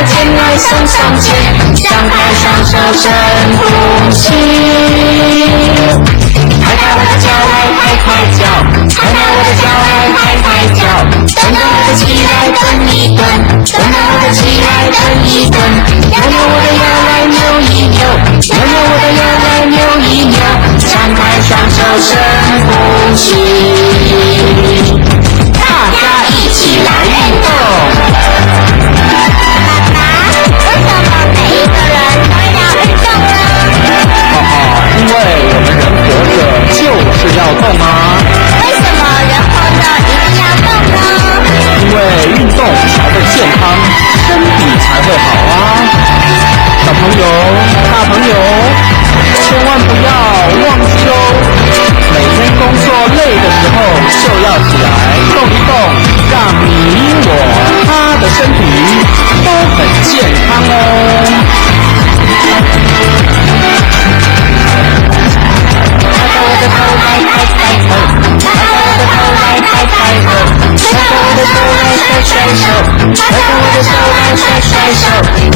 的肩来向上前，张开双手深呼吸。抬抬我的脚来抬抬脚，抬抬我的脚来抬抬脚，等等我的起来蹬一蹬，等等我的起来蹬一蹬，扭扭我的腰来扭一扭，扭扭我的腰来扭一扭，张开双手深呼吸。大家一起来运动。爸爸，为什么每一个人都要运动呢？因为我们人活着就是要动啊。为什么人活着一定要动呢？因为运动才会健康，身体才会好啊。小朋友、大朋友，千万不要忘记哦。每天工作累的时候，就要起来动一动，让你我他的身体都很健康哦。抬我的头来抬抬头，抬我的头来抬抬头，抬我的手来甩甩手，抬我的手来甩甩手，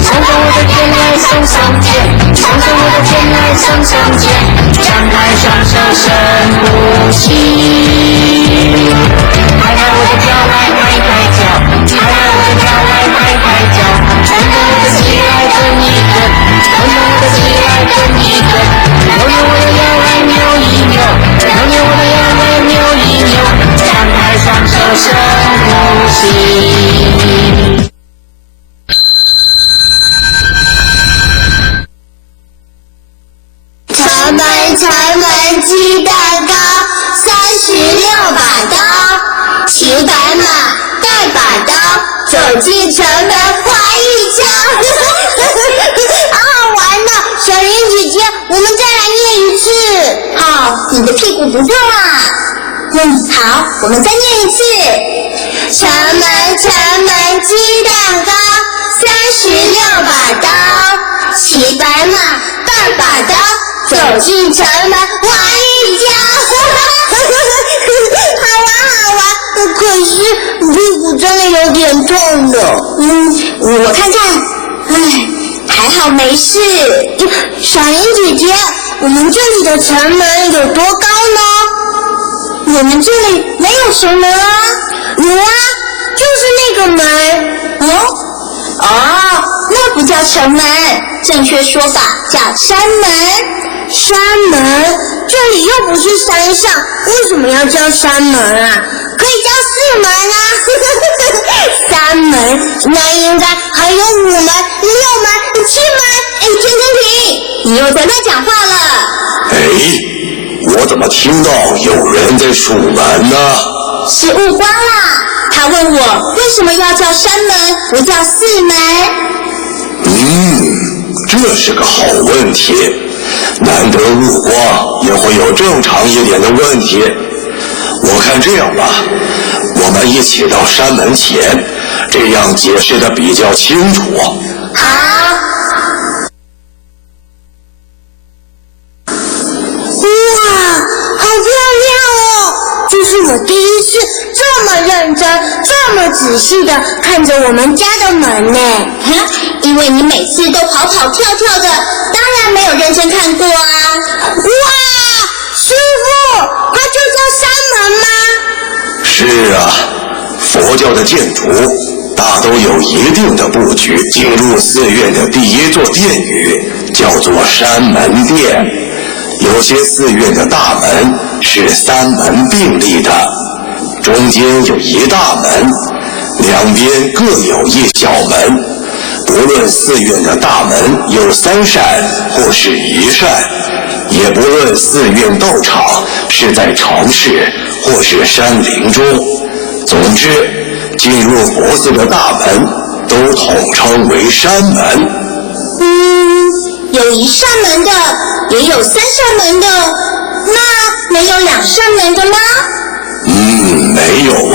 耸耸我的肩来向上前，耸耸我的肩来向上前，张开双手深呼吸。抬我的脚来抬抬脚，抬我的脚来抬抬脚，等等我的起来蹬一蹬，等等我的起来蹬一蹬，扭扭我的腰来扭一扭，扭扭我的腰来扭一扭，张开双手深呼吸。城门鸡蛋糕，36把刀，骑白马带把刀，走进城门画一枪。好好玩呢，小云姐姐，我们再来念一次。好，你的屁股不痛啊。好，我们再念一次。城门鸡蛋糕，36把刀，骑白马带把刀，走进城门画一枪。好玩，可是屁股真的有点痛的。我看看，还好没事。小云姐姐，我们这里的城门有多高呢？我们这里没有城门啊。有啊，就是那个门。那不叫城门，正确说法叫山门。山门，这里又不是山上，为什么要叫山门啊？可以叫4门啊。3门，那应该还有5门、6门、7门。停，你又在乱讲话了。我怎么听到有人在数门呢？是误光啦。他问我为什么要叫山门，不叫4门？这是个好问题。难得误光，也会有正常一点的问题。我看这样吧，我们一起到山门前，这样解释的比较清楚。好。哇，好漂亮哦！这是我第一次这么认真、这么仔细的看着我们家的门呢。因为你每次都跑跑跳跳的，当然没有认真看过啊。哇，师父，它就叫山门吗？是啊，佛教的建筑大都有一定的布局。进入寺院的第一座殿宇叫做山门殿，有些寺院的大门是3门并立的，中间有一大门，两边各有一小门。不论寺院的大门有3扇或是1扇，也不论寺院道场是在城市或是山林中，总之进入佛寺的大门都统称为山门。有1扇门的，也有3扇门的，那没有2扇门的吗？没有啊，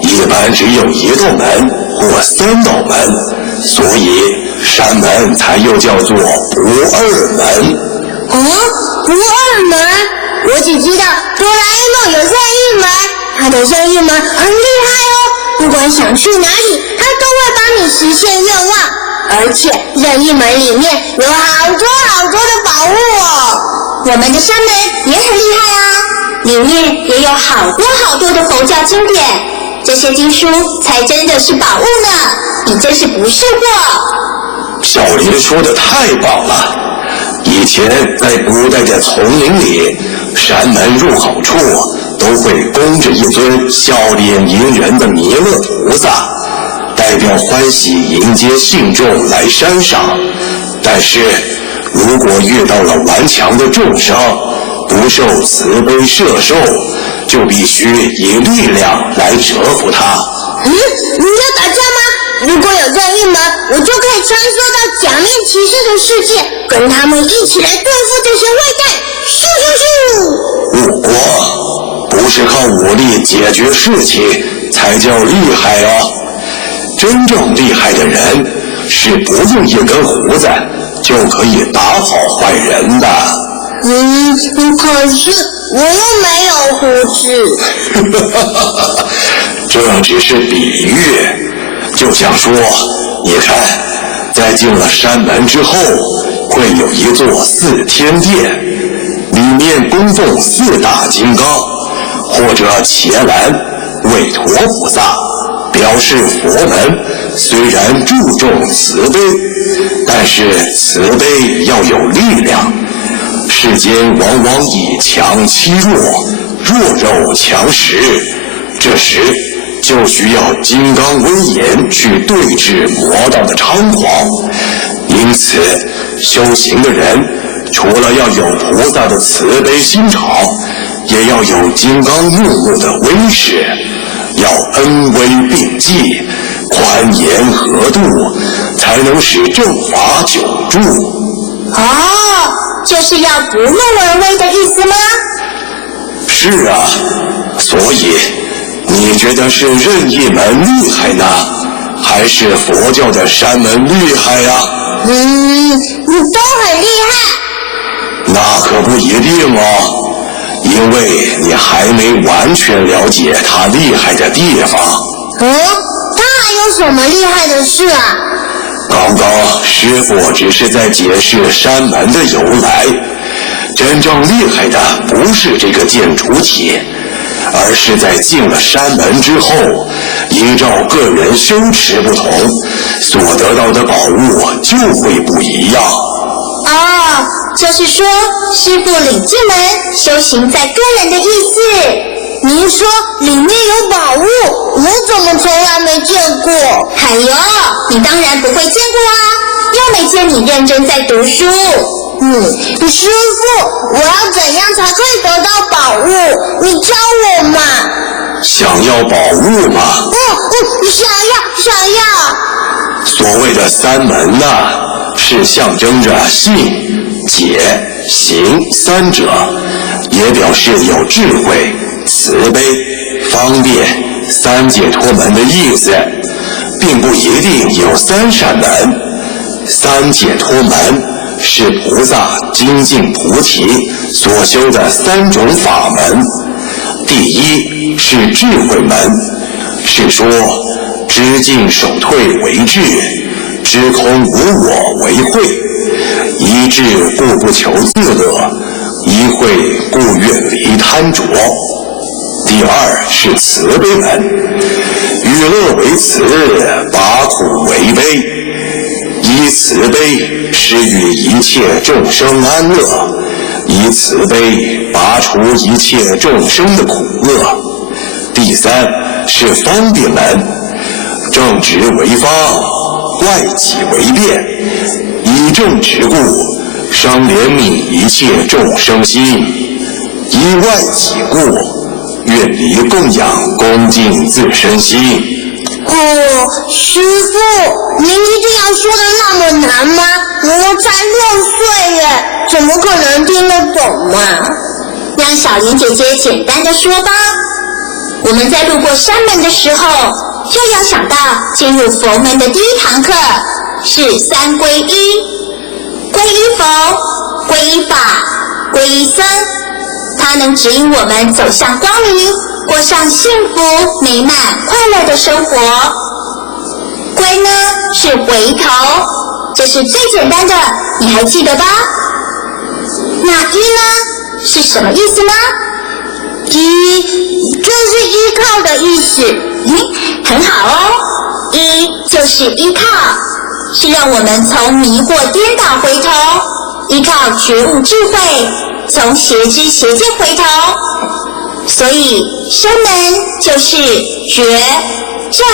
一般只有1道门或3道门，所以山门才又叫做不二门。不二门，我只知道哆啦 A 梦有任意门，他的任意门很厉害哦，不管想去哪里，它都会帮你实现愿望。而且任意门里面有好多好多的宝物哦。我们的山门也很厉害啊，里面也有好多好多的佛教经典，这些经书才真的是宝物呢，你真是不识货。小林说的太棒了。以前在古代的丛林里，山门入口处都会供着一尊笑脸迎人的弥勒菩萨，代表欢喜迎接信众来山上。但是如果遇到了顽强的众生，不受慈悲摄受，就必须以力量来折服他。你要打架吗？如果有任意门，我就可以穿梭到假面骑士的世界，跟他们一起来对付这些坏蛋。咻咻咻！武国不是靠武力解决事情才叫厉害哦。真正厉害的人是不用一根胡子就可以打跑坏人的。可是我又没有胡子。这只是比喻，就像说，你看，在进了山门之后，会有一座四天殿，里面供奉四大金刚，或者伽蓝、韦陀菩萨，表示佛门虽然注重慈悲，但是慈悲要有力量。世间往往以强欺弱，弱肉强食，这时就需要金刚威严去对峙魔道的猖狂。因此，修行的人除了要有菩萨的慈悲心肠，也要有金刚怒目的威势，要恩威并济，宽严和度，才能使正法久住。就是要不怒而威的意思吗？是啊，所以你觉得是任意门厉害呢，还是佛教的山门厉害呀？都很厉害。那可不一定哦，因为你还没完全了解它厉害的地方。它还有什么厉害的事啊？刚刚师父只是在解释山门的由来，真正厉害的不是这个建筑体，而是在进了山门之后，依照个人修持不同，所得到的宝物就会不一样。就是说师父领进门，修行在个人的意思。您说里面有宝物，我怎么从来没见过？你当然不会见过啊，又没见你认真在读书。师父，我要怎样才可以得到宝物？你教我嘛。想要宝物吗？想要。所谓的三门是象征着信、解、行三者，也表示有智慧、慈悲、方便三解脱门的意思，并不一定有三扇门。三解脱门是菩萨精进菩提所修的三种法门。第一是智慧门，是说知进守退为智，知空无我为慧，一智故不求自乐，一慧故远离贪着。第二是慈悲门，与乐为慈，拔苦为悲，以慈悲施予一切众生安乐，以慈悲拔除一切众生的苦厄。第三是方便门，正直为方，外己为变，以正直故，生怜悯一切众生心，以外己故，远离供养恭敬自身心。师父，您一定要说的那么难吗？我才6岁耶，怎么可能听得懂嘛？让小莲姐姐简单的说吧。我们在路过山门的时候，就要想到进入佛门的第一堂课是三皈依：皈依佛、皈依法、皈依僧。它能指引我们走向光明，过上幸福、美满、快乐的生活。归呢是回头，这是最简单的，你还记得吧？那依呢是什么意思呢？依就是依靠的意思。很好哦，依就是依靠，是让我们从迷惑颠倒回头，依靠觉悟智慧，从邪知邪见回头。所以山门就是觉、正、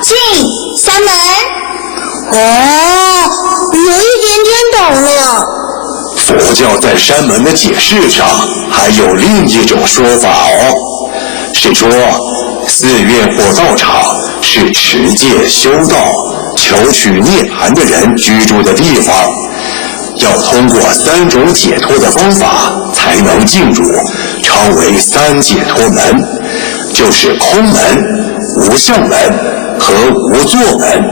静三门。哦，有一点点懂了。佛教在山门的解释上还有另一种说法哦，是说寺院或道场是持戒修道、求取涅槃的人居住的地方，要通过3种解脱的方法才能进入，称为3解脱门，就是空门、无相门和无作门。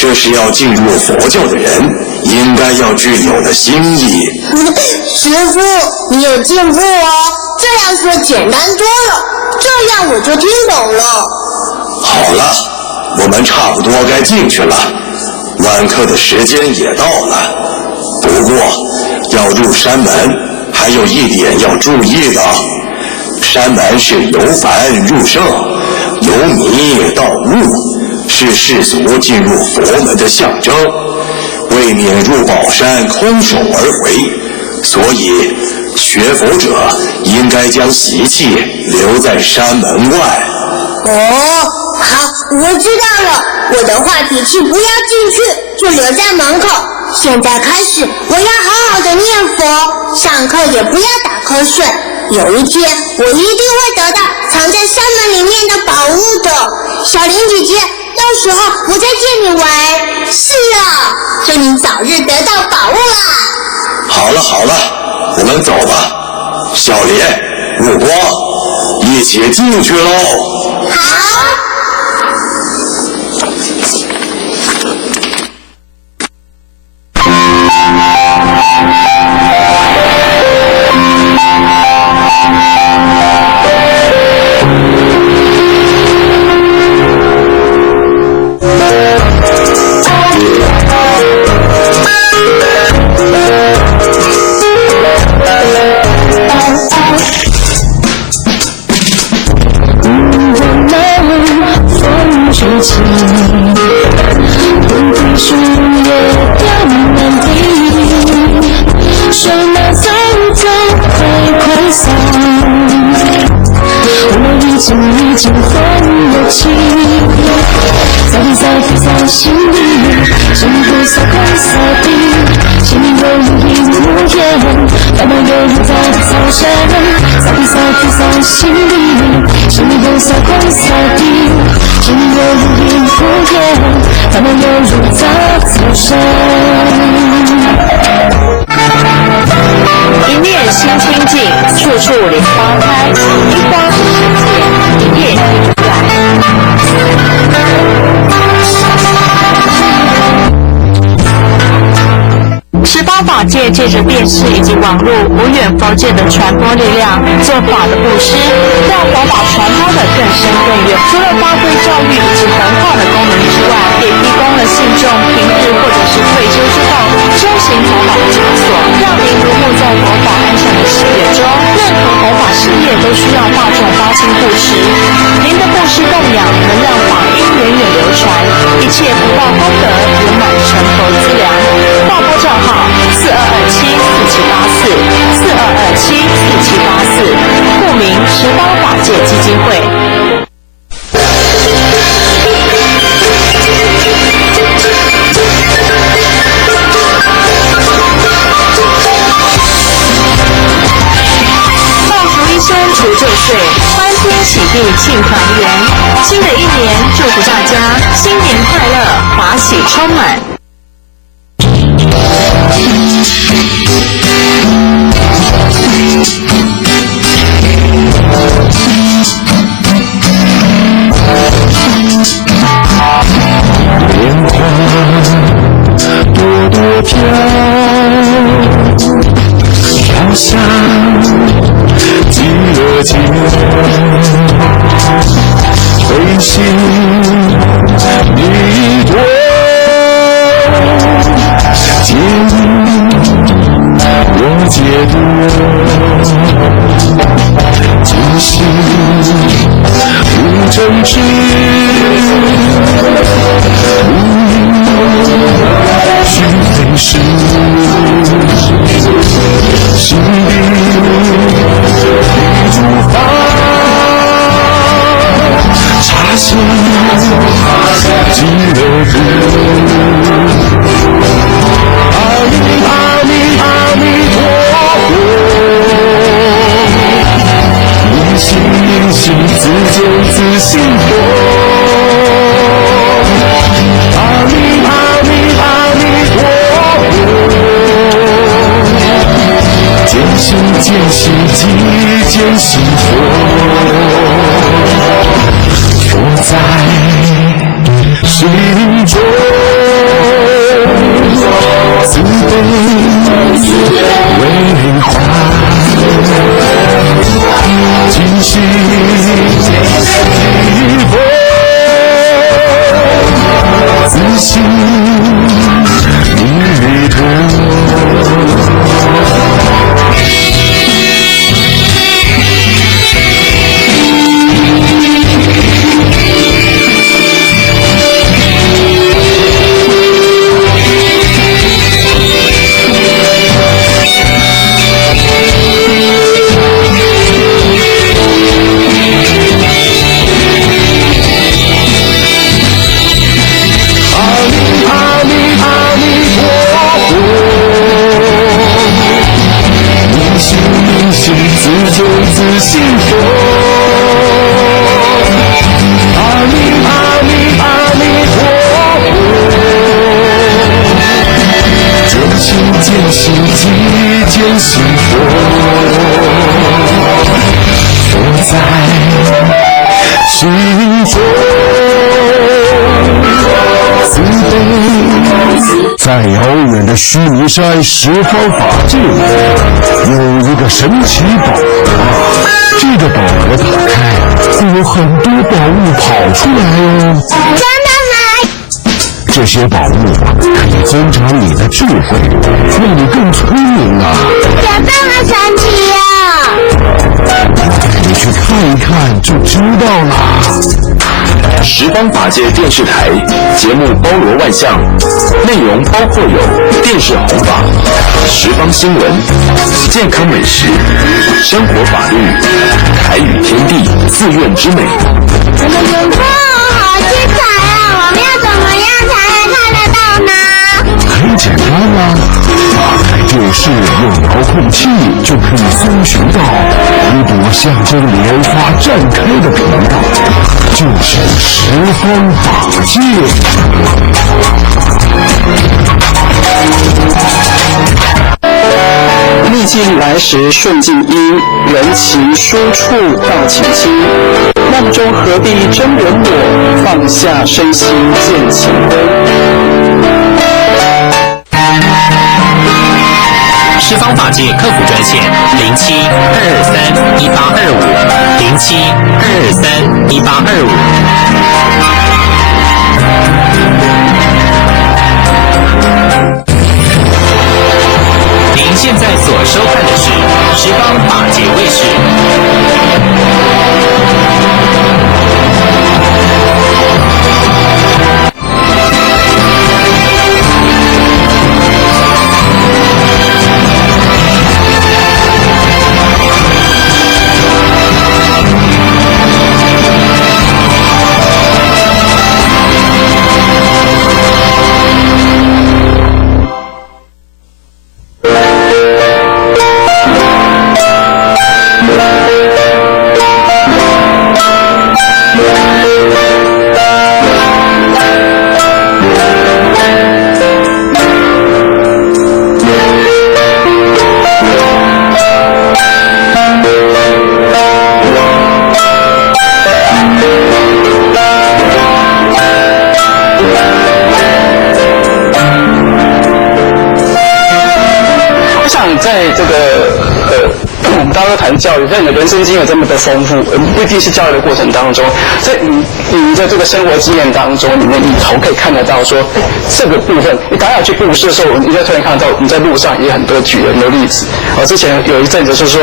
这是要进入佛教的人应该要具有的心意。师父，你有进步哦，这样说简单多了，这样我就听懂了。好了，我们差不多该进去了，晚课的时间也到了。不过要入山门还有一点要注意的，山门是由凡入圣，由迷到悟，是世俗进入佛门的象征，为免入宝山空手而回，所以学佛者应该将习气留在山门外。哦，好，我知道了，我的坏脾气不要进去，就留在门口。现在开始，我要好好的念佛，上课也不要打瞌睡。有一天，我一定会得到藏在山门里面的宝物的。小玲姐姐，到时候我再借你玩。是啊，祝你早日得到宝物啦！好了好了，我们走吧。小莲、悟光，一起进去喽。好。一念心清净，处处莲花开，一花是世界，一叶一如来。18法界借着电视以及网络无远佛界的传播力量，做法的布施，让佛法传播的更深更远。除了发挥教育以及文化的功能之外，也提供了信众平日或者是退休之后修行佛法的场所，让您如沐在佛法安详的喜悦中。任何佛法事业都需要大众发心布施，您的布施供养能让法音源远流传，一切福报功德圆满成佛资粮。划拨账号42274784，42274784，户名18法界基金会。除旧岁，欢天喜地庆团圆。新的一年，祝福大家新年快乐，法喜充满。莲花朵朵飘，飘向极乐界。今夕无争执，虚非实，心底一株花，茶香几乐不。阿弥陀佛，明心明心，自见自心佛。阿弥陀佛，见心见心即见心佛。佛在心中。慈悲为怀，尽心一佛，自信弥陀。自信佛，阿弥陀佛，真心见心即见心佛，佛在心中，慈悲。在遥远的须弥山十方法界有一个神奇宝盒，这个宝盒打开会有很多宝物跑出来哦。真的吗？这些宝物可以增长你的智慧，让你更聪明啊！有这么神奇啊！你去看一看就知道了。十方法界电视台节目包罗万象，内容包括有电视弘法、十方新闻、健康美食、生活法律、台语天地、自愿之美。哇，好精彩啊！我们要怎么样才能看得到呢？很简单啊，打开电视用遥控器就可以搜寻到一朵象征莲花绽开的频道，就是十方法界。逆境来时顺境因，人情疏处道情亲。梦中何必真人我，放下身心见晴空。十方法界客服专线07231825，07231825。您现在所收看的是十方法界卫视。教育，在你的人生经验这么的丰富，不一定是教育的过程当中，在你的这个生活经验当中，你可以看得到说，这个部分，你刚才去布施的时候，你在突然看到你在路上也很多举很多例子。之前有一阵子就是说，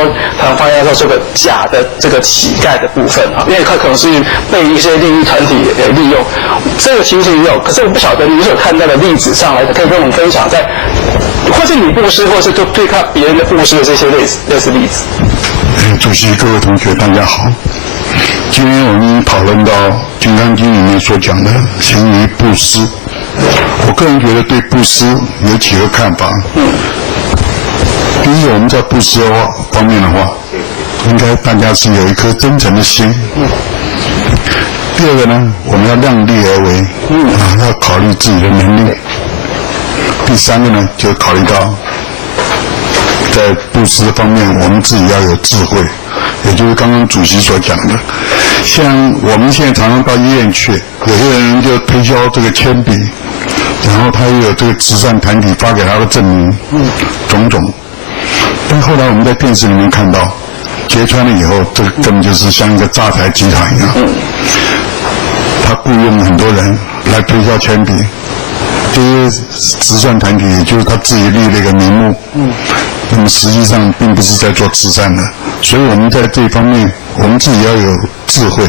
发现到这个假的这个乞丐的部分因为他可能是被一些利益团体利用，这个情形也有。可是我不晓得你所看到的例子上来，可以跟我们分享在，或是你布施，或是对看别人的布施的这些类似例子。主席、各位同学，大家好。今天我们讨论到《金刚经》里面所讲的行于布施，我个人觉得对布施有几个看法。第一个，我们在布施方面的话，应该大家是有一颗真诚的心。第二个呢，我们要量力而为，要考虑自己的能力。第三个呢，就考虑到在布施方面，我们自己要有智慧，也就是刚刚主席所讲的。像我们现在常常到医院去，有些人就推销这个铅笔，然后他又有这个慈善团体发给他的证明，种种。但后来我们在电视里面看到，揭穿了以后，这个根本就是像一个诈财集团一样。他雇佣很多人来推销铅笔，这些慈善团体也就是他自己立了一个名目，那么实际上并不是在做慈善的。所以我们在这方面，我们自己要有智慧，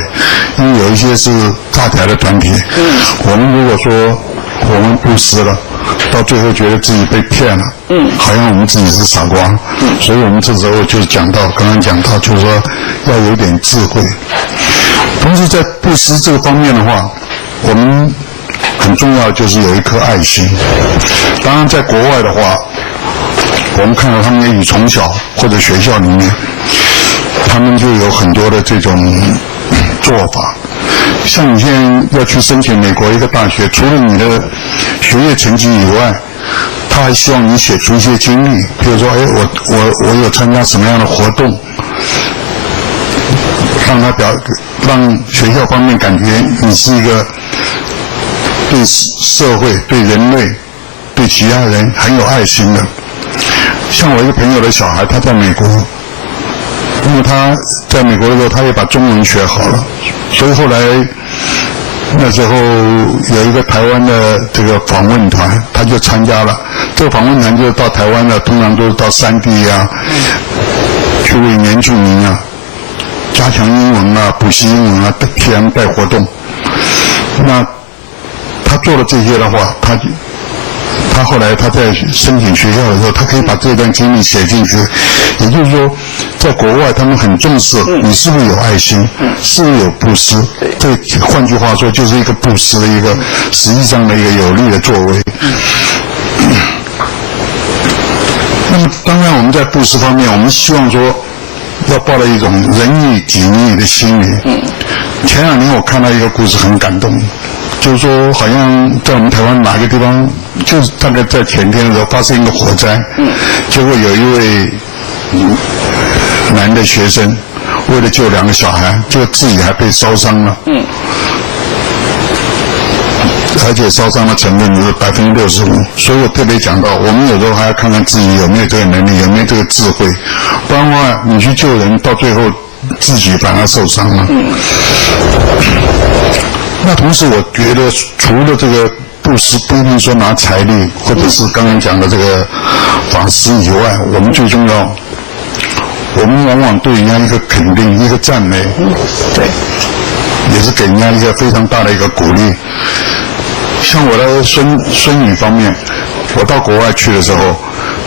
因为有一些是诈财的团体。我们如果说我们布施了，到最后觉得自己被骗了，好像我们自己是傻瓜。所以我们这时候就刚刚讲到，就是说要有点智慧。同时在布施这个方面的话，我们很重要就是有一颗爱心。当然在国外的话，我们看到他们也许从小或者学校里面，他们就有很多的这种做法。像你现在要去申请美国一个大学，除了你的学业成绩以外，他还希望你写出一些经历，比如说我有参加什么样的活动，让学校方面感觉你是一个对社会、对人类、对其他人很有爱心的。像我一个朋友的小孩，他在美国，因为他在美国的时候，他也把中文学好了，所以后来那时候有一个台湾的这个访问团，他就参加了。这个访问团就到台湾了，通常都是到山地啊，去为原住民啊加强英文啊、补习英文啊，替他们带活动。那他做了这些的话，他后来他在申请学校的时候，他可以把这段经历写进去。也就是说，在国外他们很重视你是不是有爱心，是不是有布施。这换句话说，就是一个布施的一个实际上的一个有力的作为。那么当然我们在布施方面，我们希望说要抱着一种仁义己逆的心理。前两年我看到一个故事很感动，就是说好像在我们台湾哪个地方，就是大概在前天的时候发生一个火灾，结果有一位男的学生为了救2个小孩，就自己还被烧伤了。而且烧伤的成分是65%，所以我特别讲到，我们有时候还要看看自己有没有这个能力，有没有这个智慧，不然的话，你去救人，到最后自己反而受伤了。那同时，我觉得除了这个布施，不一定说拿财力，或者是刚刚讲的这个法施以外，我们最重要，我们往往对人家一个肯定、一个赞美，对，也是给人家一个非常大的一个鼓励。像我的孙女方面，我到国外去的时候，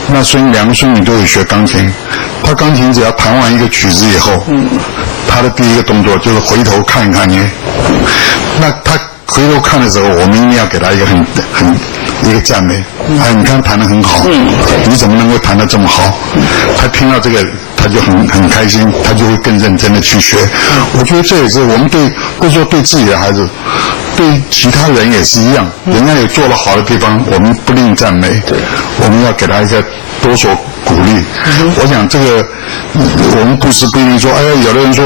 那2个孙女都有学钢琴。她钢琴只要弹完一个曲子以后，她的第一个动作就是回头看一看你。那她回头看的时候，我们一定要给她一个一个赞美。哎，你看弹得很好，你怎么能够弹得这么好？她听到这个，她就很开心，她就会更认真的去学。我觉得这也是我们不是说对自己的孩子，对其他人也是一样。人家有做了好的地方，我们不吝赞美，我们要给他一个多所鼓励。我想这个我们布施不一定说，哎呀，有的人说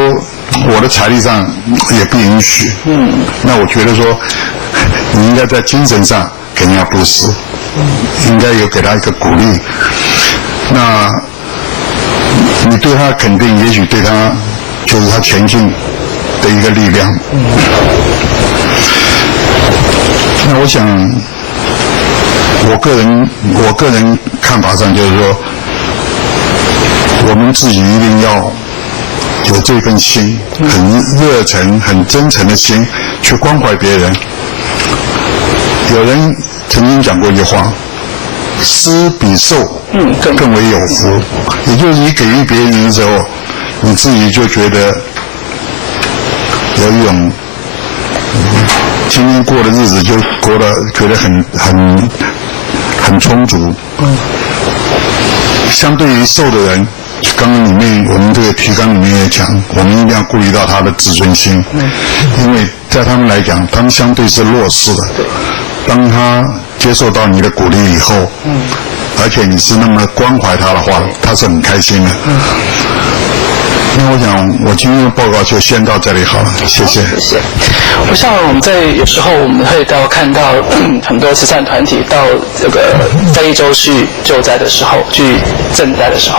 我的财力上也不允许。那我觉得说，你应该在精神上给人家布施，应该有给他一个鼓励。那你对他肯定，也许对他就是他前进的一个力量。那我想，我个人看法上就是说，我们自己一定要有这份心，很热忱、很真诚的心去关怀别人。有人曾经讲过一句话：施比受更为有福。也就是你给予别人的时候，你自己就觉得有一种今天过的日子就过得觉得很充足。相对于受的人，刚刚我们这个提纲里面也讲，我们一定要顾虑到他的自尊心，因为在他们来讲，他们相对是弱势的。当他接受到你的鼓励以后，而且你是那么关怀他的话，他是很开心的。那我想，我今天的报告就先到这里好了，谢谢。谢谢。我想我们有时候我们会看到很多慈善团体到这个非洲去救灾的时候，去赈灾的时候，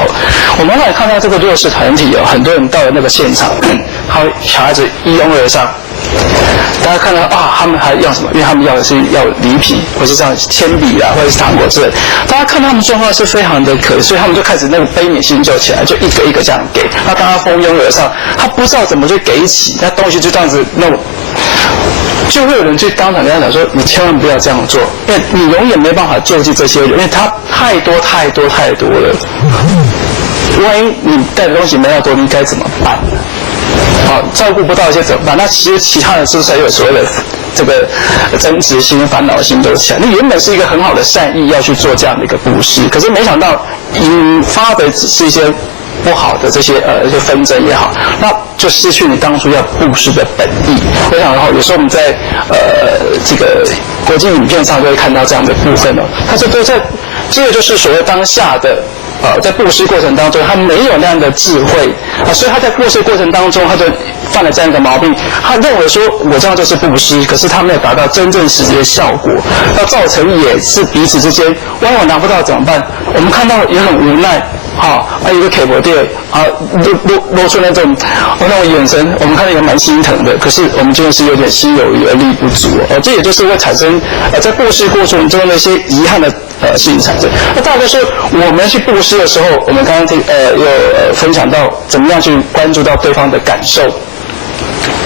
我们会看到这个弱势团体有很多人到了那个现场，小孩子一拥而上。大家看到他们还要什么？因为他们要礼品，或是像铅笔啊，或者是糖果之类。大家看到他们状况是非常的可怜，所以他们就开始那个悲悯心就起来，就一个一个这样给。那当他蜂拥而上，他不知道怎么去给起，那东西就这样子弄，就会有人去当场跟他讲说：“你千万不要这样做，因为你永远没办法救济这些人，因为他太多了。万一你带的东西没那么多，你该怎么办？”照顾不到一些怎么办？那其实其他人是不是有所谓的这个争执心、烦恼心都起来？那原本是一个很好的善意要去做这样的一个布施，可是没想到引发的只是一些不好的这些纷争也好，那就失去你当初要布施的本意。我想，然后有时候我们在这个国际影片上就会看到这样的部分它这都在这个就是所谓当下的。在布施过程当中，他没有那样的智慧所以他在布施过程当中，他就犯了这样一个毛病。他认为说我这样就是布施，可是他没有达到真正实际的效果，那造成也是彼此之间往往拿不到怎么办？我们看到也很无奈。一个 K 博店露出那种眼神，我们看到也蛮心疼的。可是我们就是有点心有余而力不足这也就是会产生在布施过程中的一些遗憾的事情产生。那大概说我们去布施的时候，我们刚刚有分享到怎么样去关注到对方的感受。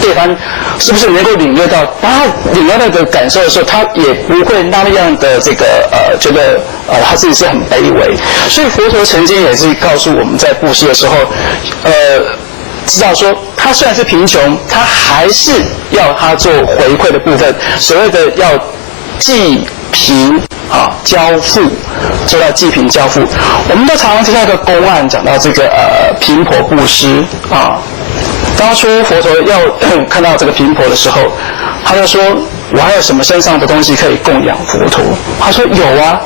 对方是不是能够领略到？当他领略到那个感受的时候，他也不会那样的这个觉得他自己是很卑微。所以佛陀曾经也是告诉我们在布施的时候，知道说他虽然是贫穷，他还是要他做回馈的部分，所谓的要济贫交富，做到济贫交富。我们都常常听到一个公案讲到这个贫婆布施当初佛陀要看到这个贫婆的时候，他就说：“我还有什么身上的东西可以供养佛陀？”他说：“有啊。”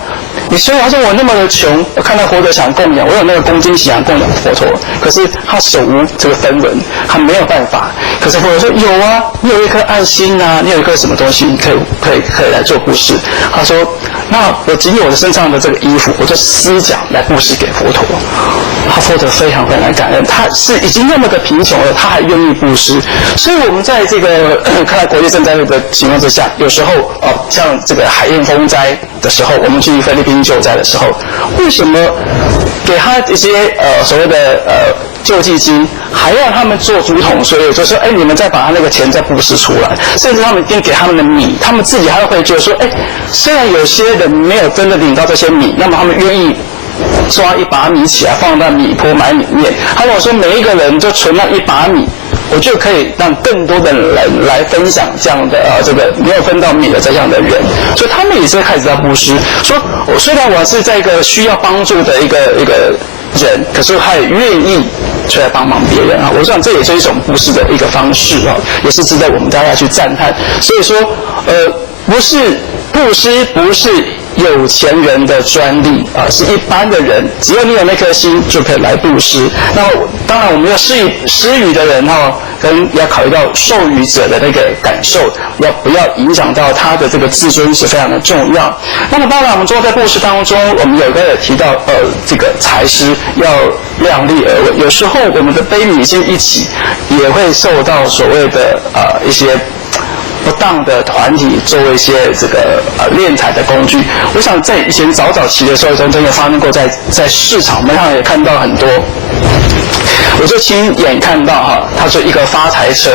你说他说我那么的穷，我看到佛陀想供养，我有那个公斤想供养佛陀，可是他手无这个分文，他没有办法。可是佛陀说有啊，你有一颗爱心啊，你有一颗什么东西，你可以来做布施。他说，那我仅有我的身上的这个衣服，我就撕脚来布施给佛陀。佛陀非常非常感恩，他是已经那么的贫穷了，他还愿意布施。所以我们在这个看到国际赈灾日的情况之下，有时候像这个海燕风灾的时候，我们去菲律宾救灾的时候，为什么给他一些所谓的救济金，还要他们做竹筒税？就说你们再把他那个钱再布施出来，甚至他们一定给他们的米，他们自己还会觉得说，虽然有些人没有真的领到这些米，那么他们愿意抓一把米起来放到米铺买米面。他跟我说，每一个人就存了一把米，我就可以让更多的人来分享这样的这个没有分到米的这样的人，所以他们也是开始在布施。说虽然我是在一个需要帮助的一个人，可是他也愿意出来帮忙别人我想这也是一种布施的一个方式也是值得我们大家去赞叹。所以说不是布施不是有钱人的专利是一般的人，只要你有那颗心就可以来布施。那当然我们要施予的人跟要考虑到授予者的那个感受，不要影响到他的这个自尊是非常的重要。那么当然我们最后在故事当中，我们有一个也提到这个才师要量力而为，有时候我们的悲悯心一起也会受到所谓的一些不当的团体作为一些这个敛财的工具。我想在以前早期的时候，真的发生过在市场，我们上也看到很多。我就亲眼看到它是一个发财车，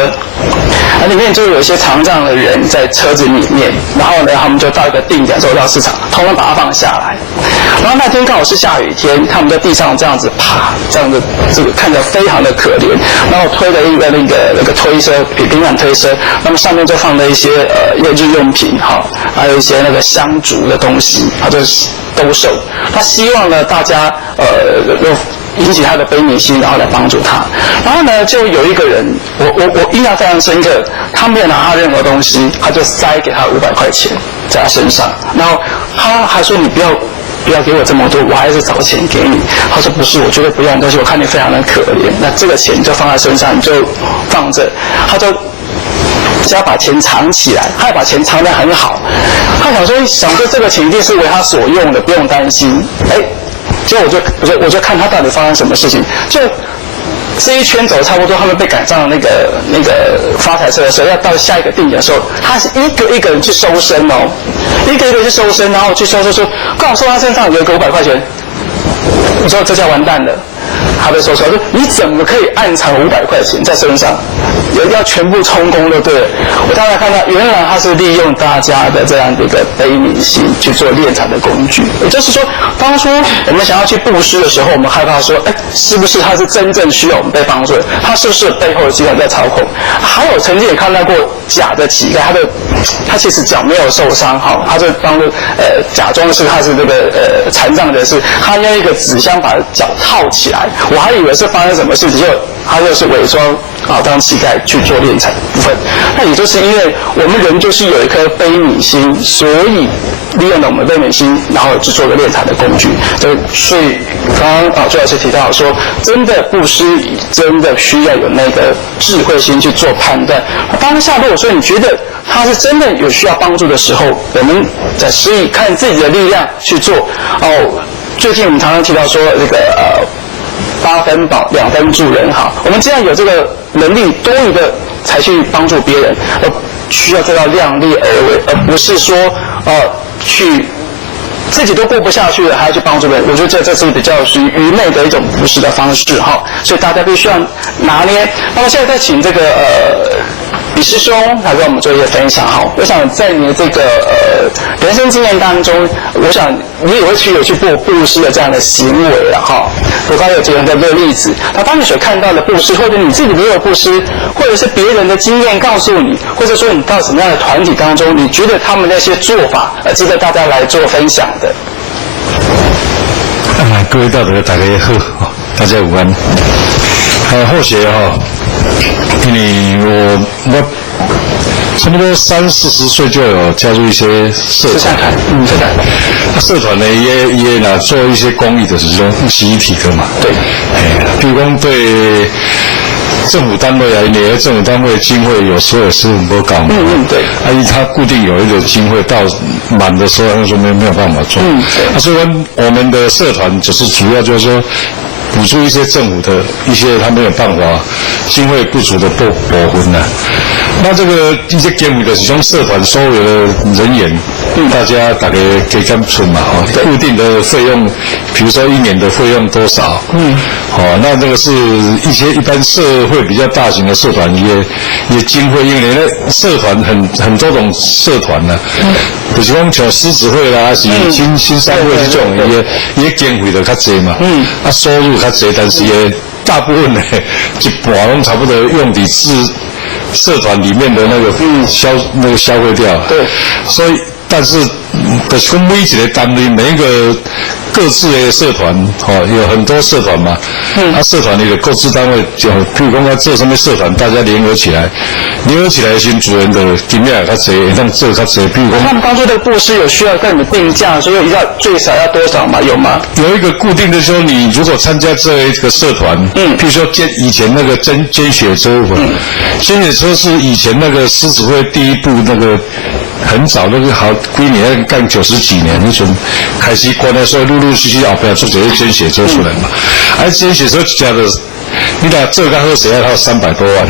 里面就有一些残障的人在车子里面，然后呢，他们就到一个定点之后到市场，通通把它放下来。然后那天刚好是下雨天，他们在地上这样子爬，这样子这个看着非常的可怜。然后推了一个那个推车，平板推车，那么上面就放了一些日用品还有一些那个香烛的东西，他就兜售。他希望呢大家引起他的悲悯心，然后来帮助他。然后呢，就有一个人，我印象非常深刻，他没有拿他任何东西，他就塞给他500块钱在他身上，然后他还说你不要给我这么多，我还是找钱给你。他说不是，我绝对不要你东西，我看你非常的可怜，那这个钱就放在身上，你就放着。他就只要把钱藏起来，他要把钱藏得很好。他想说这个钱一定是为他所用的，不用担心。结果我就看他到底发生什么事情，就这一圈走差不多，他们被赶上那个发财车的时候，要到下一个定点的时候，他是一个一个人去收身一个一个去收身，然后去收，刚好收他身上有一个500块钱，你说这下完蛋了。他被说出来说：“你怎么可以暗藏500块钱在身上？要全部充公就对了。”我当然看到，原来他是利用大家的这样的一个悲悯心去做敛财的工具。也就是说，当初我们想要去布施的时候，我们害怕说：“是不是他是真正需要我们被帮助的？他是不是背后的集团在操控？”还有曾经也看到过假的乞丐，他其实脚没有受伤，他就假装是他是这个残障人士，他用一个纸箱把脚套起来。我还以为是发生什么事情，他就是伪装当乞丐去做敛财部分。那也就是因为我们人就是有一颗悲悯心，所以利用了我们悲悯心，然后去做个敛财的工具。所以刚刚朱老师提到说，真的布施真的需要有那个智慧心去做判断。当下如果说你觉得他是真的有需要帮助的时候，我们在施以看自己的力量去做。最近我们常常提到说这个8分饱2分助人好，我们既然有这个能力，多余的才去帮助别人，需要做到量力而为，而不是说去自己都过不下去了，还要去帮助别人。我觉得这是比较属于愚昧的一种布施的方式所以大家必须要拿捏。那么现在再请这个李师兄来跟我们做一些分享我想在你的这个人生经验当中，我想你也会有去布施的这样的行为我刚才有举很多的例子，当你所看到的布施，或者你自己没有布施，或者是别人的经验告诉你，或者说你到什么样的团体当中，你觉得他们那些做法值得大家来做分享的。各位大德大家好，大家午安。或许因为我差不多30、40岁就有加入一些社团，社团呢也拿做一些公益的这种集体的嘛。对，比如讲对政府单位因为政府单位的经费有时候也是不高嘛。对。他固定有一个经费到满的时候，他说没有办法做。所以我们的社团就是主要就是说，补助一些政府的一些他没有办法经费不足的部分那这个一些经费的是从社团所有的人员，大家给干出嘛固定的费用，比如说1年的费用多少，那这个是一般社会比较大型的社团也经费，因为那社团很多种社团就是讲像狮子会啦，还是新商会这种也经费的较多嘛，收入较多，但是也大部分一半拢差不多用伫社团里面的那个消费掉。对，所以但是就是讲每一个单位每一个各自的社团，有很多社团嘛，社团里的各自单位就，譬如讲要做什么社团，大家联合起来先主任的金额较济，让做较济。譬如讲，他们当初的布施有需要跟你们定价，所以要最少要多少嘛？有吗？有一个固定的说，你如果参加这一个社团，譬如说以前那个捐血车，捐血车是以前那个狮子会第一部那个。很早那个好几年干90几年那种开始关的时候，陆续后边做这些捐血车出来嘛。捐血车加的，你看这个好谁要300多万，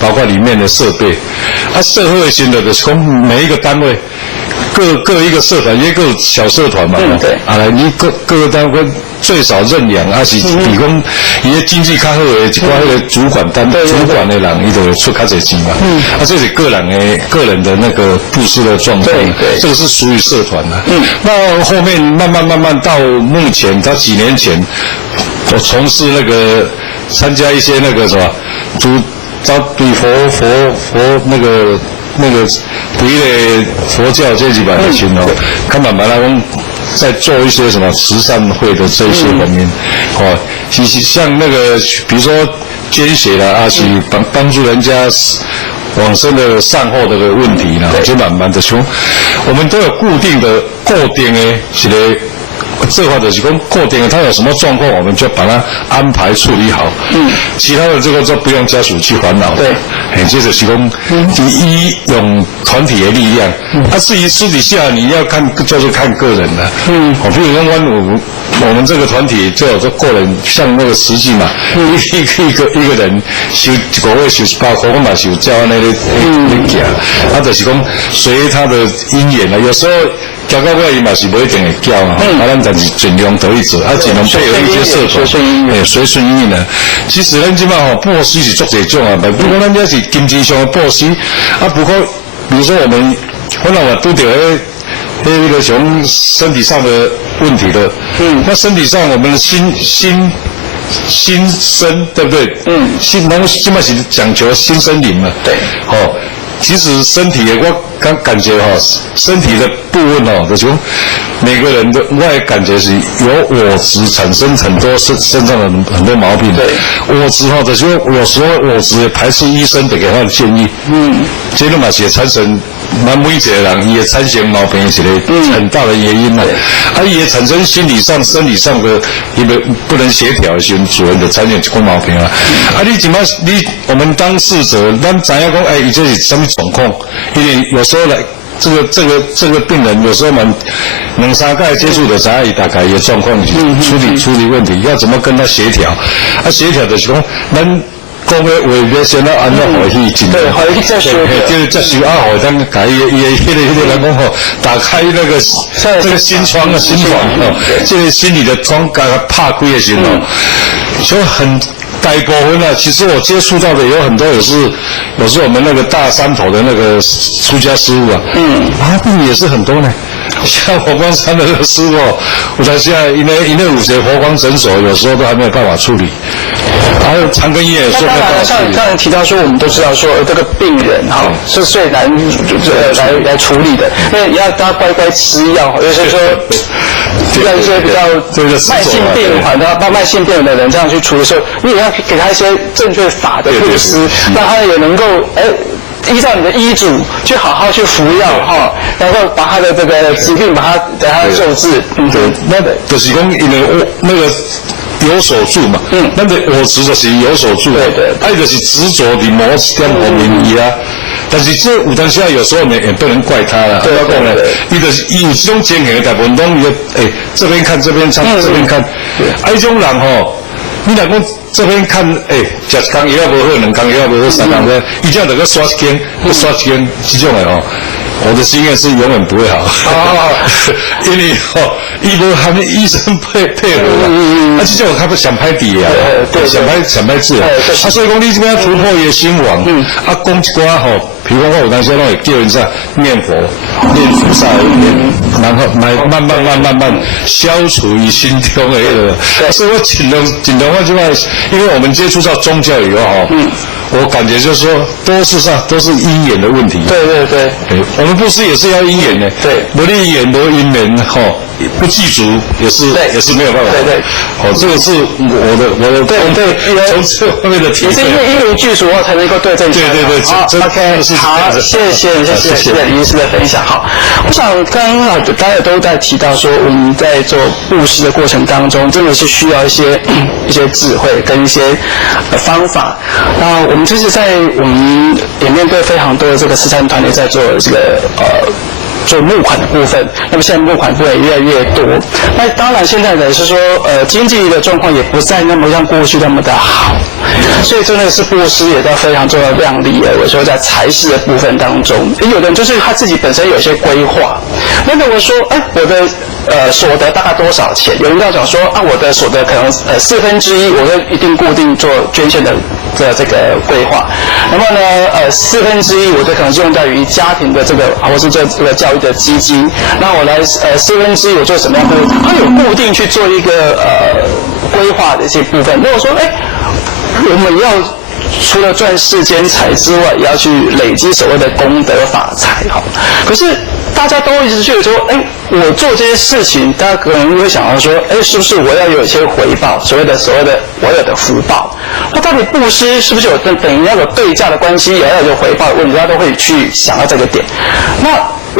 包括里面的设备。社会性的就是讲每一个单位。各一个社团，也各小社团嘛。对。来，你各个单位最少认养，是比讲伊个经济较好的一寡那个主管的人，伊就会出较侪钱嘛。这是个人的那个布施的状况。对。这个是属于社团的。那后面慢慢到目前，到几年前，我从事那个参加一些那个什么对佛那个对的佛教这几百的群看慢慢来讲，在做一些什么慈善会的这些方面，像那个比如说捐血啦，是帮助人家往生的善后的问题呢，就慢慢的说，我们都有固定的一个。这话就是说固定的，他有什么状况，我们就把它安排处理好。其他的这个就不用家属去烦恼。对，这就是说，第一用团体的力量。至于私底下你要看，就是看个人的。比如说我们这个团体就有个人，像那个实际嘛，一个人收1个月收18块，我嘛收照安尼咧行。就是讲随他的因缘啦，有时候。交到尾伊嘛是不一定会交啊，咱但是尽量得一做，尽量配合一些社团，随顺应的。其实咱即马布施是做这种啊，不过咱这是经济上的布施，不过比如说我们拄到那个从身体上的问题的，那身体上我们的心身对不对？心咱即马是讲求心身灵嘛，对，其实身体我感觉身体的部分就是每个人的我也感觉是由我执产生很多身上的很多毛病。对，我执就是有时候我执排斥医生得给他的建议。这个嘛是产生蛮每一个人也产生毛病是个很大的原因嘛。也产生心理上、生理上的因为不能协调的时候，主人的产生这个毛病啊。我们当事者，咱知影讲，伊这是什么状况？因为有时候来，这个病人有时候2、3次接触的，知影伊大概的状况，处理问题，要怎么跟他协调？协调就是讲，咱讲的话要先要安怎互伊进来，对，互伊接受，就是接受互咱甲伊个人讲打开那个这个心窗的心房这个心理的窗甲它拍开的时候就很。大部分其实我接触到的有很多也是我们那个大山头的那个出家师傅病也是很多呢。像佛光山的那个师傅，我在现在因为有些佛光诊所有时候都还没有办法处理，还有长庚医院也是没有办法处理。像刚才提到说，我们都知道说这个病人是最难来处理的，因为你要他乖乖吃药，尤其是说像一些比较慢性病患的、慢性病的人这样去处理的时候，你也要给他一些正确法的布施，让他也能够依照你的医嘱去好好去服药然后把他的这个疾病把它救治。对，那就是讲因为那个有所住嘛，那个我执就是有所住，对，就是执着的某点方面但是这有当时有时候也不能怪他了，对要讲呢，伊就是有这种经验的大部分都这边看这边看这边看，这种人你若讲这边看，食一工药无好，2工药无好，3工药，伊这样就去刷一间，这种的我的经验是永远不会好。因为伊无含医生配合嘛，这种他不想拍底想拍治所以讲你这边突破伊的心王，讲一寡比如讲我有当时拢会叫人在念佛、念菩萨、然后慢慢消除于心中的那个。所以我尽量换句话，因为我们接触到宗教以后我感觉就是说，多数上都是因缘的问题。对，我们布施也是要因缘的。对，没有因缘，没有因缘不记足也是没有办法。对，这个是我的对从这方面的体会。也是因为因缘具足后才能够对症下药。对，好 ，OK， 好，谢谢李医师的分享。好，我想刚刚大家都在提到说，我们在做布施的过程当中，真的是需要一些智慧跟一些方法。那我们就是我们也面对非常多的这个慈善团体在做这个做募款的部分，那么现在募款部分也越来越多。那当然现在呢是说，经济的状况也不再那么像过去那么的好，所以真的是布施也要非常做到量力而为。说在财事的部分当中，有的人就是他自己本身有一些规划，那我说，我的所得大概多少钱？有人要讲说我的所得可能1/4，我会一定固定做捐献的这个规划。那么呢1/4，我就可能是用在于家庭的这个，或是做这个教育的基金。那我来1/4，我做什么样的？他有固定去做一个规划的一些部分。如果说我们要除了赚世间财之外，也要去累积所谓的功德法财。可是大家都一直觉得说，我做这些事情，大家可能会想到说，是不是我要有一些回报，所谓的我有的福报？那到底布施是不是有等于要有对价的关系，也要有回报的问题？大家都会去想到这个点。那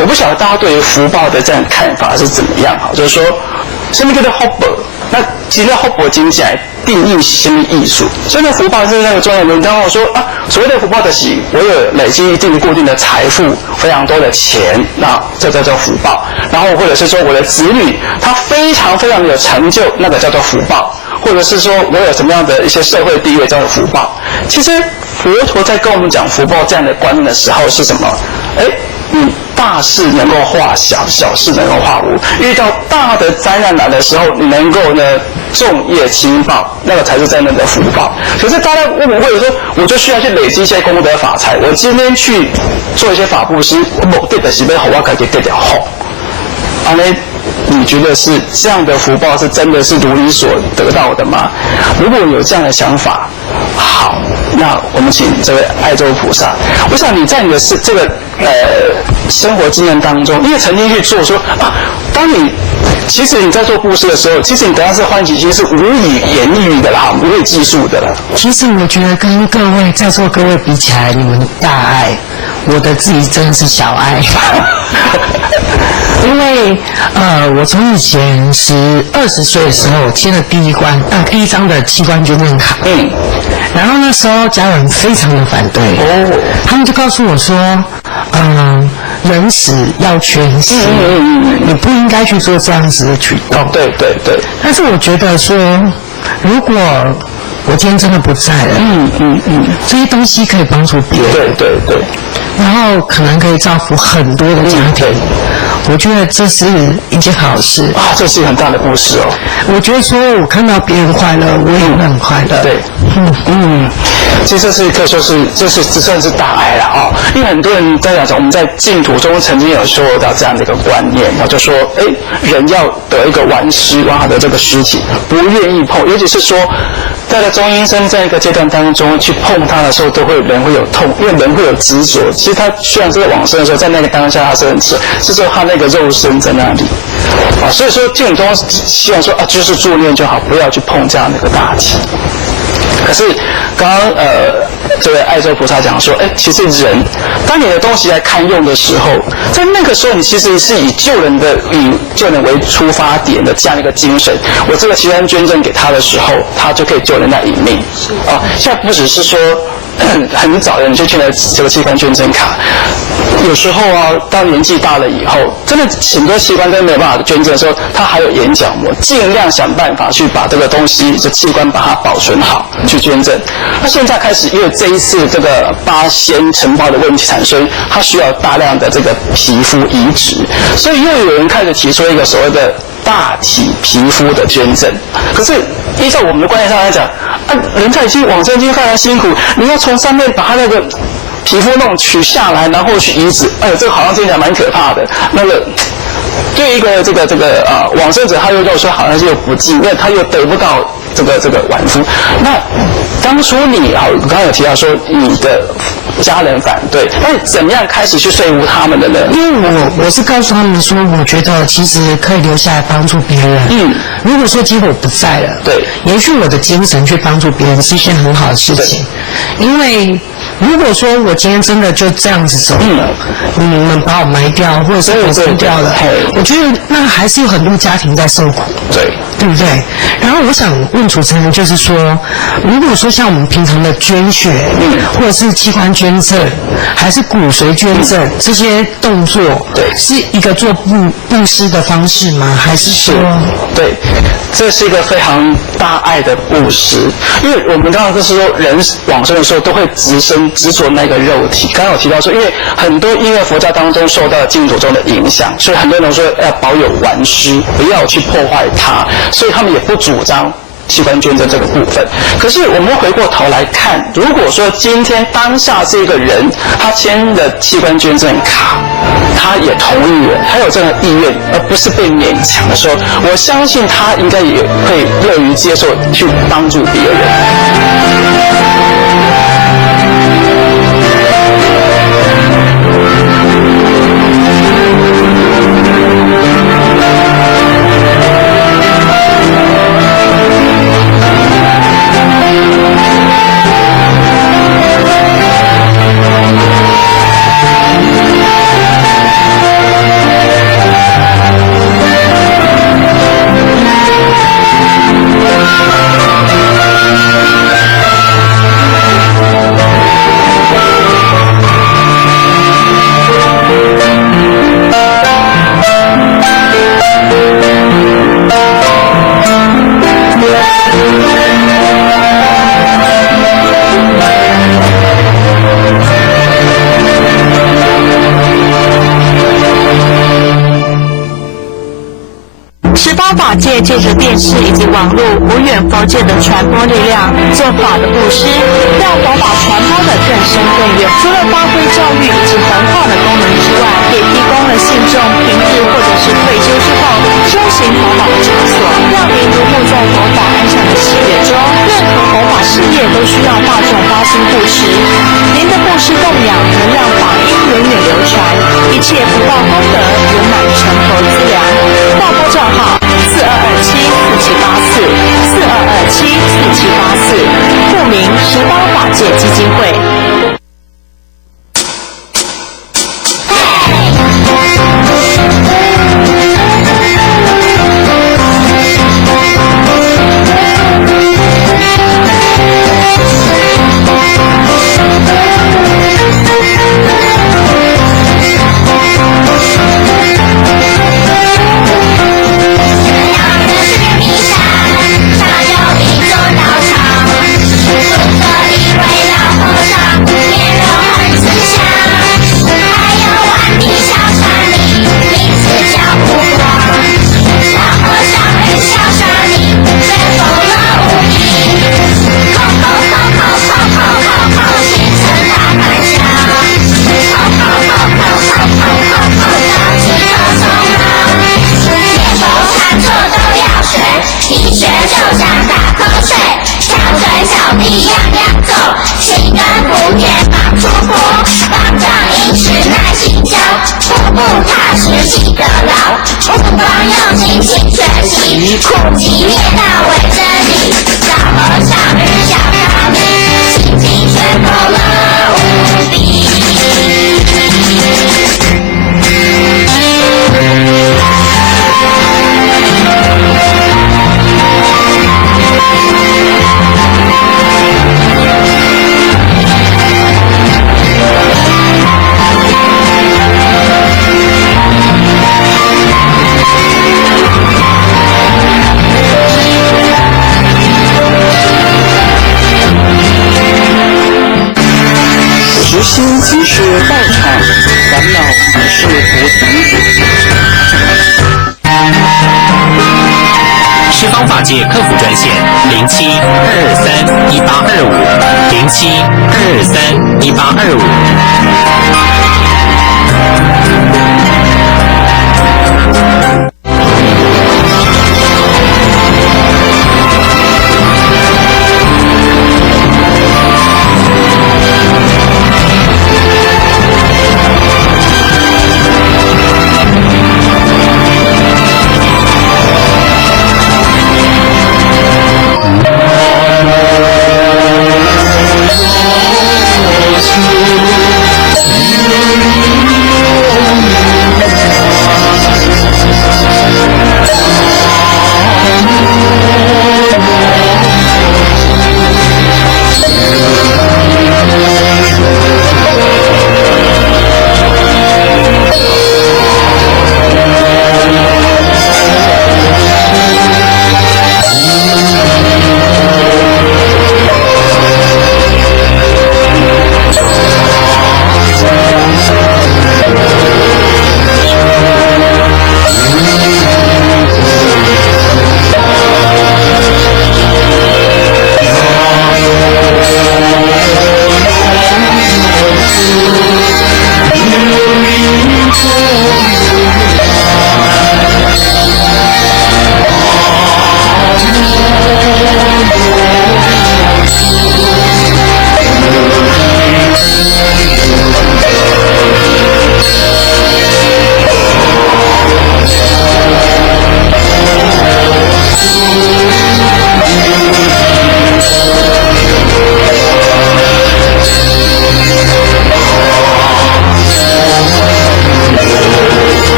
我不晓得大家对于福报的这样看法是怎么样？就是说，什么叫做福报？那其实福报经起来定义是什么艺术？所以呢，福报是那个专业的。当我说所谓的福报的是，我有累积一定固定的财富，非常多的钱，那这叫做福报。然后或者是说我的子女他非常非常的有成就，那个叫做福报。或者是说我有什么样的一些社会地位叫做福报。其实佛陀在跟我们讲福报这样的观念的时候是什么？你大事能够化小，小事能够化无。遇到大的灾难来的时候，你能够呢重业轻报，那个才是真正的福报。可是大家我们会有说，我就需要去累积一些功德法财，我今天去做一些法布施，目的是要我自己得到好。你觉得是这样的福报是真的是如你所得到的吗？如果有这样的想法，好，那我们请这位爱州菩萨。我想你在你的这个生活经验当中，你也曾经去做说当你其实你在做布施的时候，其实你等下是欢喜心是无以言喻的啦，无以计数的啦。其实我觉得跟各位在座各位比起来，你们的大爱，我的自己真的是小爱。因为我从以前20岁的时候签了第一张的器官捐赠卡，然后那时候家人非常的反对，他们就告诉我说，人死要全息，你不应该去做这样子的举动。对。但是我觉得说，如果我今天真的不在了，这些东西可以帮助别人，对，然后可能可以造福很多的家庭。我觉得这是一件好事这是很大的布施哦。我觉得说我看到别人快乐，我也会很快乐。对，其实这是可以说是这算是大爱了因为很多人在讲，我们在净土中曾经有说到这样的一个观念就说人要得一个完尸，完好的这个尸体，不愿意碰，尤其是说在中阴身在一个阶段当中去碰它的时候，人会有痛，因为人会有执着。其实他虽然是在往生的时候，在那个当下他是很是说他那个肉身在那里所以说净土中希望说就是助念就好，不要去碰这样的一个大体。可是刚刚这位爱州菩萨讲说，其实人当你的东西来看用的时候，在那个时候你其实是以救人为出发点的这样一个精神。我这个器官捐赠给他的时候，他就可以救人家一命现在不只是说很早的人就签了这个器官捐赠卡，有时候到年纪大了以后，真的很多器官都没有办法捐赠的时候，他还有眼角膜，尽量想办法去把这个东西这器官把它保存好去捐赠。那现在开始因为这一次这个八仙尘爆的问题产生，它需要大量的这个皮肤移植，所以又有人开始提出一个所谓的大体皮肤的捐赠。可是依照我们的观念上来讲人家已经往生已经非常辛苦，你要从上面把他那个皮肤取下来，然后去移植，这个好像听起来蛮可怕的。那个对一个往生者，他又说好像是有不敬，因为他又得不到这个晚福。那当初你刚刚有提到说你的家人反对，那怎么样开始去说服他们的呢？因为我是告诉他们说，我觉得其实可以留下来帮助别人。如果说今天我不在了，对，延续我的精神去帮助别人是一件很好的事情。因为如果说我今天真的就这样子走了，你们把我埋掉，或者是我丢掉了，我觉得那还是有很多家庭在受苦，对不对？然后我想问主持人，就是说，如果说像我们平常的捐血，或者是器官捐赠，还是骨髓捐赠，这些动作，是一个做布施的方式吗？还是说，对，这是一个非常大爱的布施，因为我们刚刚就是说，人往生的时候都会执着那个肉体。刚刚有提到说，因为很多因为佛教当中受到净土宗的影响，所以很多人说要保有完尸，不要去破坏它，所以他们也不主张器官捐赠这个部分。可是我们回过头来看，如果说今天当下这个人他签的器官捐赠卡，他也同意了，他有这个意愿，而不是被勉强的时候，我相信他应该也会乐于接受去帮助别人。法界借着电视以及网络无远佛界的传播力量，做法的布施，让佛法传播的更深更远。除了发挥教育以及文化的功能之外，也提供了信众平日或者是退休之后修行佛法的场所，让您如沐在佛法安详的喜悦中。任何佛法事业都需要大众发心布施，您的布施供养能让法音永远流传，一切福报功德圆满成佛资粮。大波账号42274784，42274784，户名十方法界基金会。十方法界客服专线07-223-1825，07-223-1825。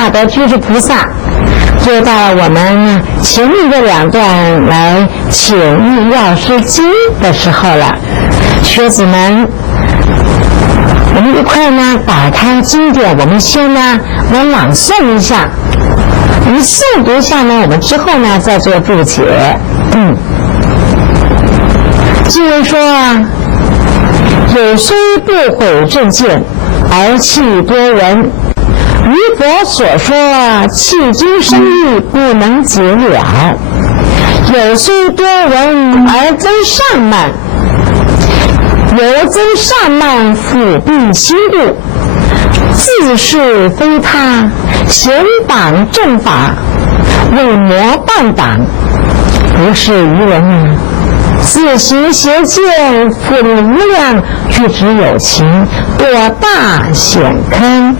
大德居士菩萨，就到了我们前面这2段来解义药师经的时候了。学子们，我们一块呢打开经典，我们先呢来朗诵一下，我们诵读一下呢，我们之后呢再做注解。经文说啊，有虽不毁正见，而气多闻。如佛所说，气经深意不能解了。有虽多闻，而增上慢。由增上慢，辅并心度。自是非他，贤党正法，为魔伴党，不是愚人啊。自行邪见，复令无量，具之有情，堕大险坑。